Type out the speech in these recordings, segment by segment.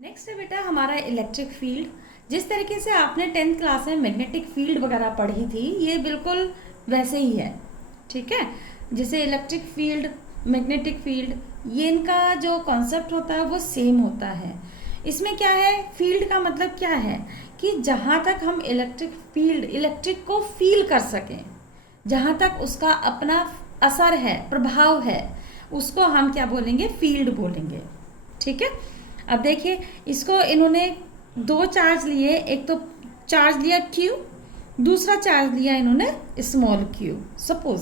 Next है बेटा हमारा इलेक्ट्रिक फील्ड। जिस तरीके से आपने 10th क्लास में मैग्नेटिक फील्ड वगैरह पढ़ी थी, ये बिल्कुल वैसे ही है। ठीक है, जैसे इलेक्ट्रिक फील्ड, मैग्नेटिक फील्ड, ये इनका जो कॉन्सेप्ट होता है वो सेम होता है। इसमें क्या है, फील्ड का मतलब क्या है कि जहाँ तक हम इलेक्ट्रिक फील्ड, इलेक्ट्रिक को फील कर सकें, जहाँ तक उसका अपना असर है, प्रभाव है, उसको हम क्या बोलेंगे, फील्ड बोलेंगे। ठीक है, अब देखिए इसको इन्होंने दो चार्ज लिए, एक तो चार्ज लिया Q, दूसरा चार्ज लिया इन्होंने स्मॉल q, सपोज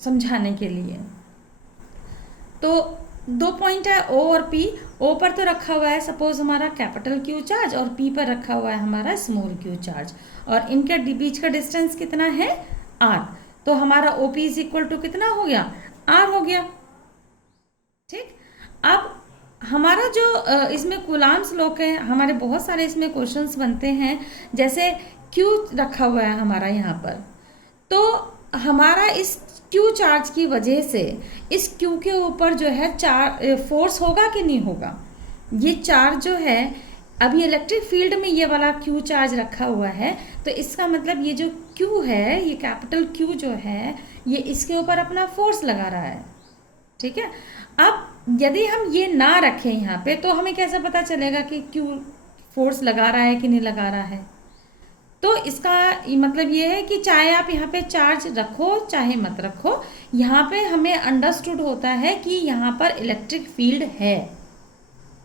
समझाने के लिए। तो दो पॉइंट है O और P। O पर तो रखा हुआ है सपोज हमारा कैपिटल Q चार्ज और P पर रखा हुआ है हमारा स्मॉल q चार्ज, और इनके बीच का डिस्टेंस कितना है, R। तो हमारा OP इज इक्वल टू कितना हो गया, R हो गया। ठीक, अब हमारा जो इसमें कूलाम्स लॉ के हमारे बहुत सारे इसमें क्वेश्चंस बनते हैं, जैसे Q रखा हुआ है हमारा यहाँ पर, तो हमारा इस Q चार्ज की वजह से इस Q के ऊपर जो है फोर्स होगा कि नहीं होगा। ये चार्ज जो है, अभी इलेक्ट्रिक फील्ड में ये वाला Q चार्ज रखा हुआ है, तो इसका मतलब ये जो Q है, ये कैपिटल Q जो है, ये इसके ऊपर अपना फोर्स लगा रहा है। ठीक है, अब यदि हम ये ना रखें यहाँ पे, तो हमें कैसे पता चलेगा कि क्यू फोर्स लगा रहा है कि नहीं लगा रहा है। तो इसका मतलब ये है कि चाहे आप यहाँ पे चार्ज रखो चाहे मत रखो, यहाँ पे हमें अंडरस्टूड होता है कि यहाँ पर इलेक्ट्रिक फील्ड है।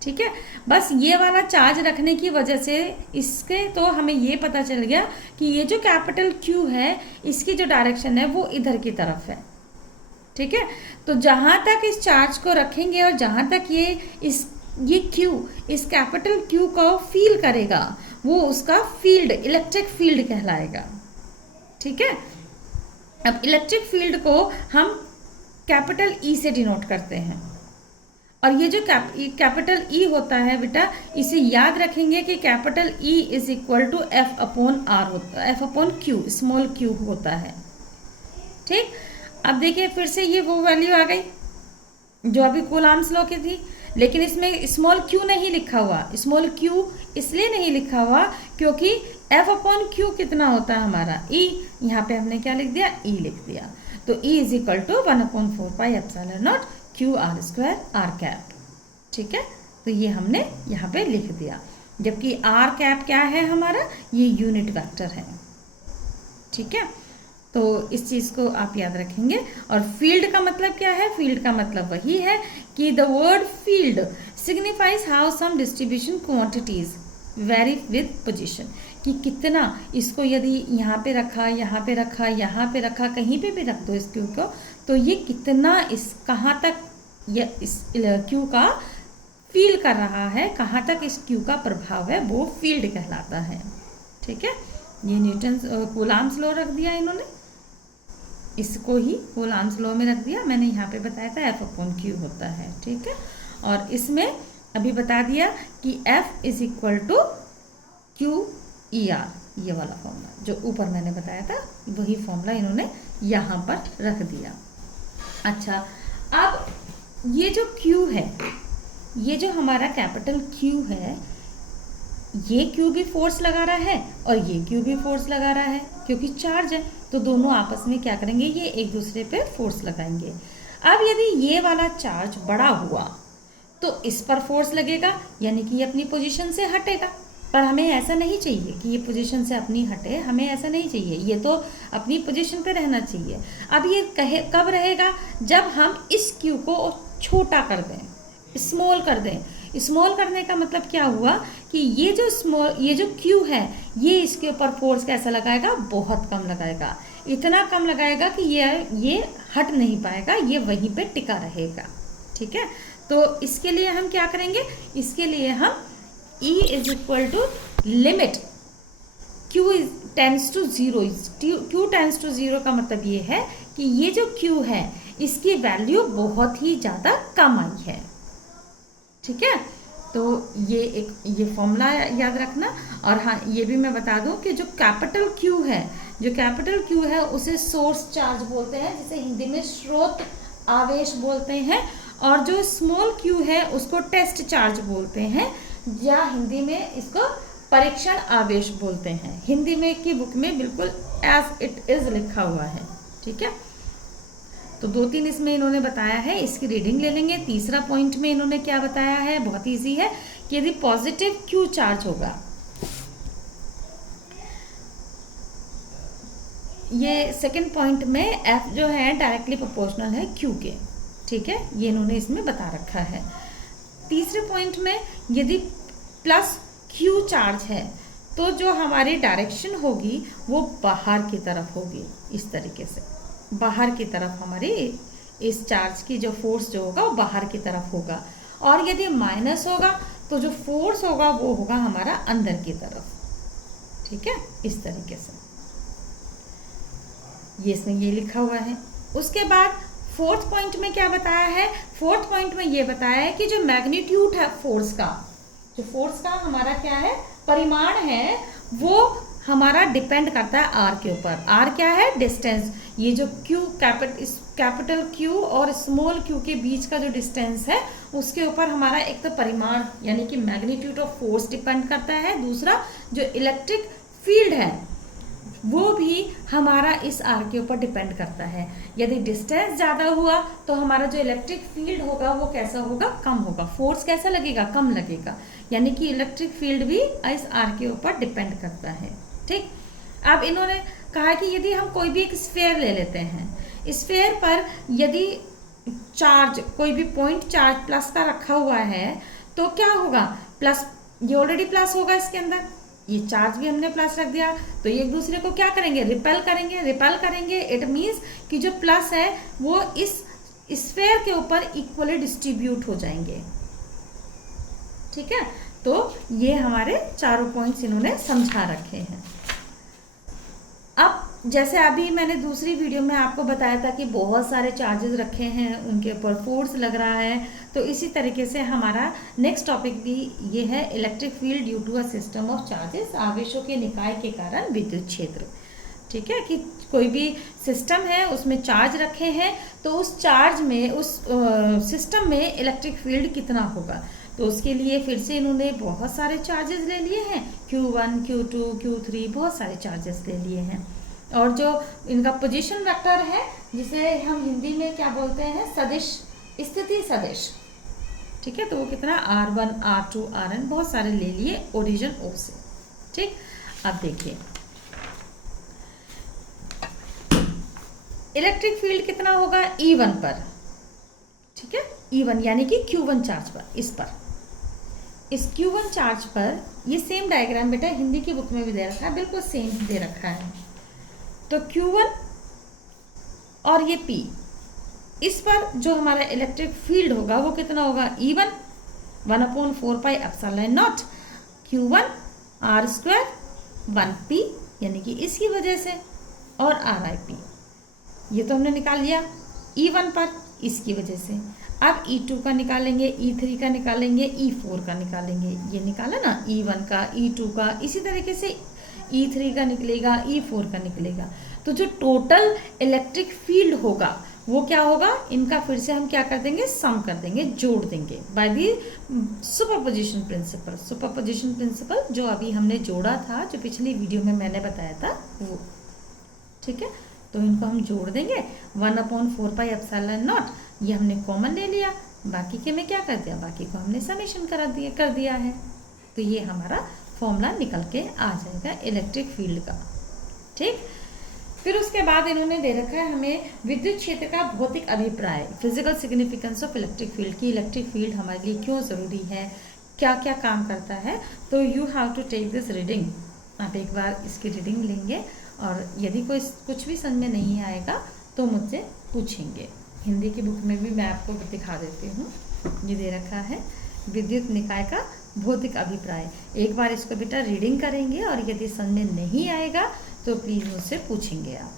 ठीक है, बस ये वाला चार्ज रखने की वजह से इसके तो हमें ये पता चल गया कि ये जो कैपिटल Q है, इसकी जो डायरेक्शन है वो इधर की तरफ है। ठीक है, तो जहाँ तक इस चार्ज को रखेंगे और जहाँ तक ये Q, इस कैपिटल Q को फील करेगा, वो उसका फील्ड, इलेक्ट्रिक फील्ड कहलाएगा। ठीक है, अब इलेक्ट्रिक फील्ड को हम कैपिटल E से डिनोट करते हैं, और ये जो कैपिटल E होता है बेटा, इसे याद रखेंगे कि capital E is equal to F upon R होता है, F upon Q, small q होता है। ठीक, अब देखिए फिर से ये वो वैल्यू आ गई जो अभी कूलाम्स लॉ की थी, लेकिन इसमें स्मॉल q नहीं लिखा हुआ। स्मॉल q इसलिए नहीं लिखा हुआ क्योंकि F अपॉन Q कितना होता है हमारा E, यहाँ पे हमने क्या लिख दिया, E लिख दिया। तो E is equal to 1/4πε0 Q_r² R cap. ठीक है, तो ये हमने यहाँ पे लिख दिया, जबकि R कैप क्या है हमारा, ये यूनिट वेक्टर है। ठीक है, तो इस चीज़ को आप याद रखेंगे। और फील्ड का मतलब क्या है, फील्ड का मतलब वही है कि the word field signifies how some distribution quantities vary with position, कि कितना इसको यदि यहाँ पे रखा, यहाँ पे रखा, यहाँ पे रखा, कहीं पे भी रख दो इस क्यू को, तो ये कितना इस कहाँ तक ये इस क्यू का फील कर रहा है, कहाँ तक इस क्यू का प्रभाव है, वो फील्ड कहलाता है। ठीक है, ये न्यूटन कूलाम्स लॉ रख दिया इन्होंने, इसको ही कूलाम्स लॉ में रख दिया। मैंने यहाँ पे बताया था F अपॉन Q होता है। ठीक है, और इसमें अभी बता दिया कि F is equal to QER, ये वाला फॉर्मूला जो ऊपर मैंने बताया था, वही फॉर्मूला इन्होंने यहाँ पर रख दिया। अच्छा, अब ये जो Q है, ये जो हमारा कैपिटल Q है, ये Q भी फोर्स लगा रहा है और ये Q भी फोर्स लगा रहा है, क्योंकि चार्ज है, तो दोनों आपस में क्या करेंगे, ये एक दूसरे पे फोर्स लगाएंगे। अब यदि ये वाला चार्ज बड़ा हुआ तो इस पर फोर्स लगेगा, यानी कि ये अपनी पोजीशन से हटेगा, पर हमें ऐसा नहीं चाहिए कि ये पोजीशन से अपनी हटे, हमें ऐसा नहीं चाहिए, ये तो अपनी पोजीशन पे रहना चाहिए। अब ये कब रहेगा, जब हम इस Q को छोटा कर दें, स्मॉल कर दें। स्मॉल करने का मतलब क्या हुआ कि ये जो Q है, ये इसके ऊपर फोर्स कैसा लगाएगा, बहुत कम लगाएगा, इतना कम लगाएगा कि ये हट नहीं पाएगा, ये वहीं पे टिका रहेगा। ठीक है, तो इसके लिए हम क्या करेंगे, इसके लिए हम E is equal to limit Q tends to 0। Q tends to 0 का मतलब ये है कि ये जो Q है, इसकी वैल्यू बहुत ही ज़्यादा कम आई है। ठीक है, तो ये फॉर्मूला याद रखना। और हाँ, ये भी मैं बता दूं कि जो कैपिटल Q है उसे सोर्स चार्ज बोलते हैं, जिसे हिंदी में स्रोत आवेश बोलते हैं, और जो स्मॉल q है उसको टेस्ट चार्ज बोलते हैं, या हिंदी में इसको परीक्षण आवेश बोलते हैं। हिंदी में की बुक में बिल्कुल एज इट इज लिखा हुआ है, ठीक है। तो 2-3 इसमें इन्होंने बताया है, इसकी रीडिंग ले लेंगे। तीसरा पॉइंट में इन्होंने क्या बताया है, बहुत इजी है कि यदि पॉजिटिव क्यू चार्ज होगा, ये सेकंड पॉइंट में एफ जो है डायरेक्टली प्रोपोर्शनल है क्यू के, ठीक है, ये इन्होंने इसमें बता रखा है। तीसरे पॉइंट में यदि प्लस क्यू चार्ज है तो जो हमारी डायरेक्शन होगी वो बाहर की तरफ होगी, इस तरीके से बाहर की तरफ हमारी इस चार्ज की जो फोर्स जो होगा वो बाहर की तरफ होगा। और यदि माइनस होगा तो जो फोर्स होगा वो होगा हमारा अंदर की तरफ, ठीक है, इस तरीके से ये इसमें ये लिखा हुआ है। उसके बाद फोर्थ पॉइंट में क्या बताया है, फोर्थ पॉइंट में ये बताया है कि जो मैग्नीट्यूड है फोर्स का, जो फोर्स का हमारा क्या है परिमाण है, वो हमारा डिपेंड करता है आर के ऊपर। आर क्या है, डिस्टेंस। ये जो क्यू कैपिटल क्यू और स्मॉल क्यू के बीच का जो डिस्टेंस है उसके ऊपर हमारा एक तो परिमाण यानी कि मैग्नीट्यूड ऑफ फोर्स डिपेंड करता है, दूसरा जो इलेक्ट्रिक फील्ड है वो भी हमारा इस आर के ऊपर डिपेंड करता है। यदि डिस्टेंस ज़्यादा हुआ तो हमारा जो इलेक्ट्रिक फील्ड होगा वो कैसा होगा, कम होगा, फोर्स कैसा लगेगा, कम लगेगा। यानी कि इलेक्ट्रिक फील्ड भी इस आर के ऊपर डिपेंड करता है, ठीक। अब इन्होंने कहा कि यदि हम कोई भी एक स्फीयर ले लेते हैं, स्फीयर पर यदि चार्ज कोई भी पॉइंट चार्ज प्लस का रखा हुआ है तो क्या होगा, प्लस, ये ऑलरेडी प्लस होगा, इसके अंदर ये चार्ज भी हमने प्लस रख दिया तो ये एक दूसरे को क्या करेंगे, रिपेल करेंगे। इट मीन्स कि जो प्लस है वो इस स्फीयर के ऊपर इक्वली डिस्ट्रीब्यूट हो जाएंगे, ठीक है। तो ये हमारे चारों पॉइंट्स इन्होंने समझा रखे हैं। अब जैसे अभी मैंने दूसरी वीडियो में आपको बताया था कि बहुत सारे चार्जेस रखे हैं, उनके ऊपर फोर्स लग रहा है, तो इसी तरीके से हमारा नेक्स्ट टॉपिक भी ये है, electric field due to a system of charges, आवेशों के निकाय के कारण विद्युत क्षेत्र, ठीक है। कि कोई भी सिस्टम है उसमें चार्ज रखे हैं तो उस चार्ज में उस सिस्टम में इलेक्ट्रिक फील्ड कितना होगा, तो उसके लिए फिर से इन्होंने बहुत सारे चार्जेस ले लिए हैं, Q1, Q2, Q3, बहुत सारे चार्जेस ले लिए हैं। और जो इनका पोजीशन वेक्टर है जिसे हम हिंदी में क्या बोलते हैं, सदिश, स्थिति सदिश, ठीक है, तो वो कितना R1, R2, Rn बहुत सारे ले लिए ओरिजिन O से, ठीक। अब देखिए इलेक्ट्रिक फील्ड कितना होगा E1 पर, ठीक है, E1 यानी कि Q1 चार्ज पर, इस Q1 चार्ज पर ये सेम डायग्राम बेटा हिंदी की बुक में भी दे रखा है, बिल्कुल सेम दे रखा है। तो Q1 और ये P, इस पर जो हमारा इलेक्ट्रिक फील्ड होगा वो कितना होगा, E1 1/4πε0 Q1 R² 1P यानी कि इसकी वजह से, और RIP ये तो हमने निकाल लिया E1 पर इसकी वजह से। अब E2 का निकालेंगे, E3 का निकालेंगे, E4 का निकालेंगे, ये निकाला ना E1 का, E2 का, इसी तरीके से E3 का निकलेगा, E4 का निकलेगा। तो जो टोटल इलेक्ट्रिक फील्ड होगा वो क्या होगा, इनका फिर से हम क्या कर देंगे, सम कर देंगे, जोड़ देंगे by the superposition principle. Superposition principle जो अभी हमने जोड़ा था, जो पिछली वीडियो में मैंने बताया था वो, ठीक है। तो इनको हम जोड़ देंगे 1/4πε0, ये हमने कॉमन ले लिया, बाकी के में क्या कर दिया, बाकी को हमने समेशन कर दिया है। तो ये हमारा फॉर्मूला निकल के आ जाएगा इलेक्ट्रिक फील्ड का, ठीक। फिर उसके बाद इन्होंने दे रखा है हमें विद्युत क्षेत्र का भौतिक अभिप्राय, physical significance of electric field, की इलेक्ट्रिक फील्ड हमारे लिए क्यों ज़रूरी है, क्या क्या काम करता है। तो you have to take this reading, आप एक बार इसकी रीडिंग लेंगे और यदि कोई कुछ भी समझ में नहीं आएगा तो मुझसे पूछेंगे। हिंदी की बुक में भी मैं आपको दिखा देती हूँ, ये दे रखा है विद्युत निकाय का भौतिक अभिप्राय। एक बार इसको बेटा रीडिंग करेंगे और यदि समझ में नहीं आएगा तो प्लीज़ मुझसे पूछेंगे आप।